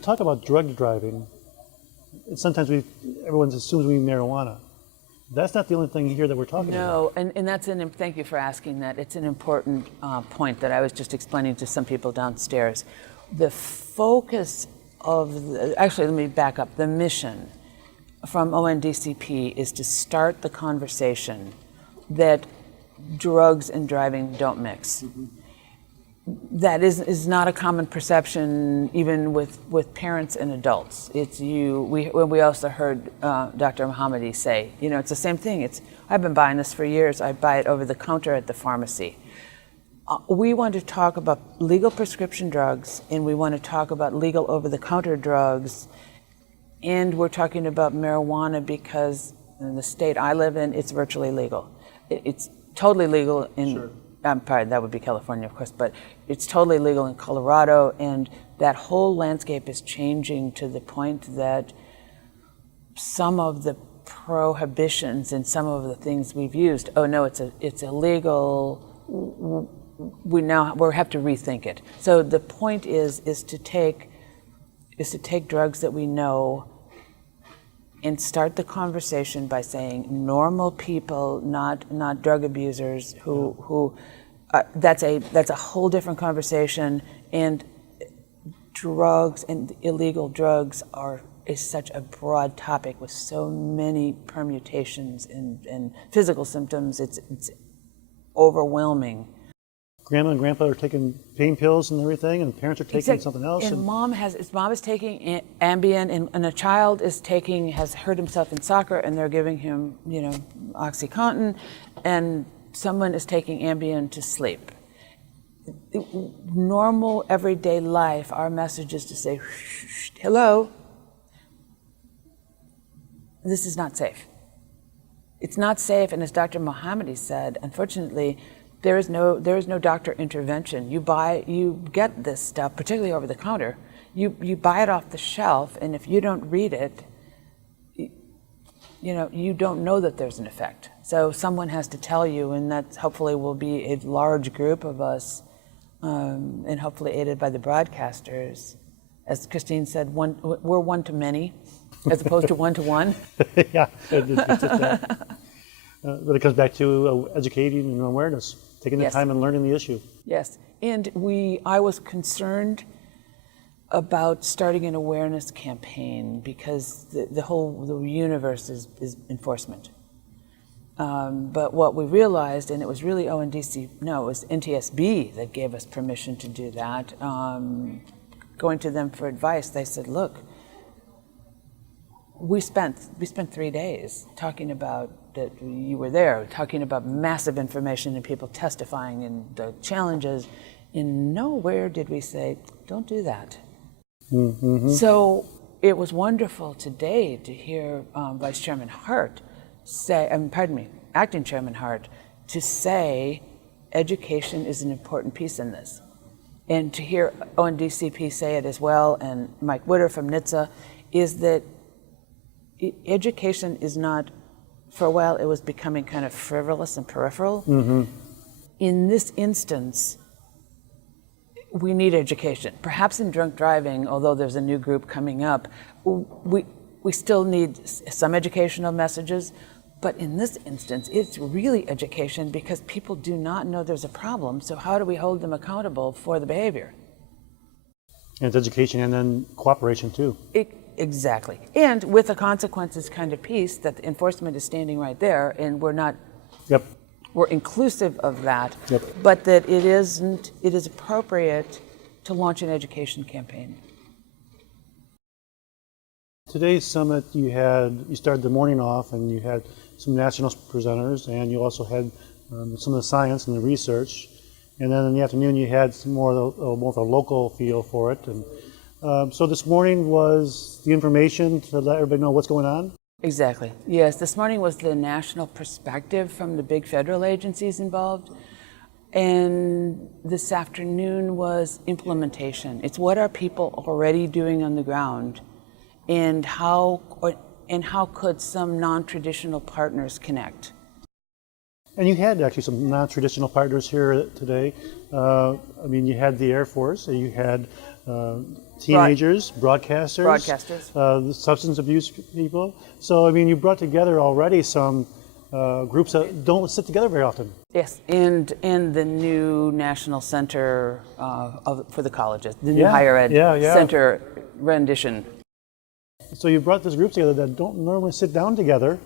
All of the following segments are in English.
we talk about drug driving, sometimes everyone assumes we mean marijuana. That's not the only thing here that we're talking about. No, and that's thank you for asking that. It's an important point that I was just explaining to some people downstairs. The focus of, actually let me back up, the mission from ONDCP is to start the conversation that drugs and driving don't mix. Mm-hmm. That is not a common perception, even with parents and adults. It's we also heard Dr. Mohammadi say, it's the same thing. I've been buying this for years. I buy it over the counter at the pharmacy. We want to talk about legal prescription drugs, and we want to talk about legal over-the-counter drugs, and we're talking about marijuana because in the state I live in, it's virtually legal. It's totally legal in. Sure. That would be California, of course, but it's totally legal in Colorado, and that whole landscape is changing to the point that some of the prohibitions and some of the things we've used, oh no, it's illegal, we have to rethink it. So the point is to take drugs that we know and start the conversation by saying normal people, not drug abusers who that's a whole different conversation, and drugs and illegal drugs is such a broad topic with so many permutations and physical symptoms. It's overwhelming. Grandma and grandpa are taking pain pills and everything, and parents are taking something else. And mom is taking Ambien, and a child has hurt himself in soccer, and they're giving him, OxyContin, and someone is taking Ambien to sleep. Normal everyday life, our message is to say, hello, this is not safe. It's not safe, and as Dr. Mohammadi said, unfortunately, there is no doctor intervention. You get this stuff, particularly over the counter. You buy it off the shelf, and if you don't read it, you don't know that there's an effect. So someone has to tell you, and that hopefully will be a large group of us, and hopefully aided by the broadcasters. As Christine said, we're one to many, as opposed to one to one. Yeah, it's just that. But it comes back to educating and awareness, taking the time and learning the issue. Yes, and I was concerned about starting an awareness campaign because the universe is enforcement. But what we realized, and it was really it was NTSB that gave us permission to do that. Going to them for advice, they said, look, we spent 3 days talking about that you were there, talking about massive information and people testifying and the challenges, and nowhere did we say, don't do that. Mm-hmm. So it was wonderful today to hear Vice Chairman Hart say, Acting Chairman Hart, to say education is an important piece in this. And to hear ONDCP say it as well, and Mike Witter from NHTSA, is that education is not, for a while it was becoming kind of frivolous and peripheral. Mm-hmm. In this instance, we need education. Perhaps in drunk driving, although there's a new group coming up, we still need some educational messages, but in this instance, it's really education because people do not know there's a problem, so how do we hold them accountable for the behavior? And it's education and then cooperation too. Exactly. And with a consequences kind of piece that the enforcement is standing right there, and we're not, we're inclusive of that, but that it is appropriate to launch an education campaign. Today's summit, you started the morning off and you had some national presenters, and you also had some of the science and the research. And then in the afternoon, you had some more of a local feel for it. And so this morning was the information to let everybody know what's going on? Exactly. Yes, this morning was the national perspective from the big federal agencies involved. And this afternoon was implementation. It's what are people already doing on the ground, and how could some non-traditional partners connect? And you had actually some non-traditional partners here today. You had the Air Force, you had teenagers, broadcasters, Broadcasters. substance abuse people. So, I mean, you brought together already some groups that don't sit together very often. Yes, and the new National Center for the colleges, the new higher ed center rendition. So you brought these groups together that don't normally sit down together.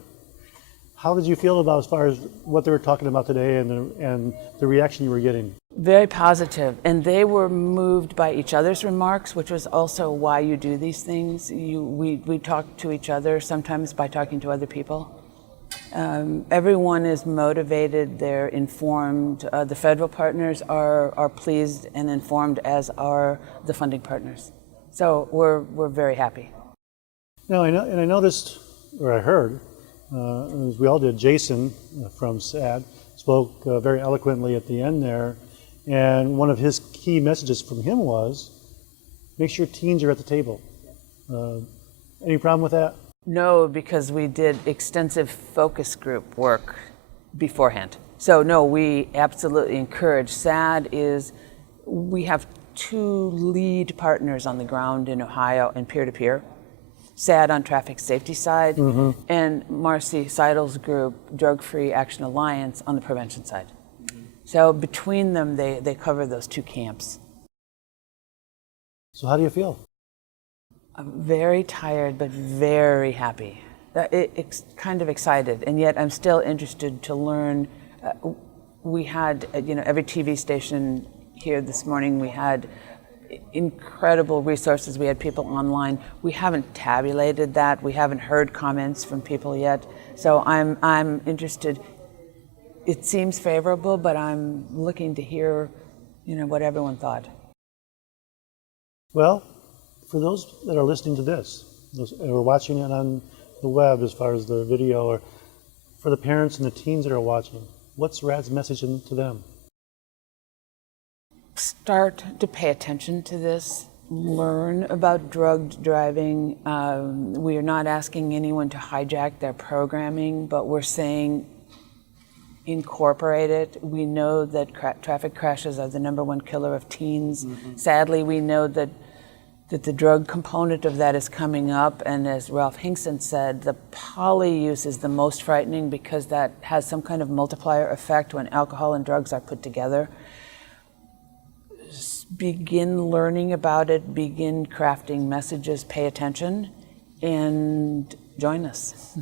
How did you feel about as far as what they were talking about today and the reaction you were getting? Very positive, and they were moved by each other's remarks, which was also why you do these things. We talk to each other sometimes by talking to other people. Everyone is motivated, they're informed. The federal partners are pleased and informed, as are the funding partners. So we're very happy. Now, I noticed, or I heard, as we all did, Jason from SAD spoke very eloquently at the end there, and one of his key messages from him was, make sure teens are at the table. Any problem with that? No, because we did extensive focus group work beforehand. So no, we absolutely encourage. SAD we have 2 lead partners on the ground in Ohio and peer-to-peer. SAD on traffic safety side, and Marcy Seidel's group, Drug Free Action Alliance, on the prevention side. So between them, they cover those 2 camps. So how do you feel? I'm very tired, but very happy. It's kind of excited, and yet I'm still interested to learn. We had, every TV station here this morning, we had incredible resources. We had people online. We haven't tabulated that. We haven't heard comments from people yet. So I'm interested. It seems favorable, but I'm looking to hear, what everyone thought. Well, for those that are listening to this, those that are watching it on the web as far as the video, or for the parents and the teens that are watching, what's RADD's message to them? Start to pay attention to this. Learn about drugged driving. We are not asking anyone to hijack their programming, but we're saying incorporate it. We know that traffic crashes are the #1 killer of teens. Sadly, we know that the drug component of that is coming up, and as Ralph Hinkson said, the poly use is the most frightening because that has some kind of multiplier effect when alcohol and drugs are put together. Begin learning about it, begin crafting messages, pay attention, and join us.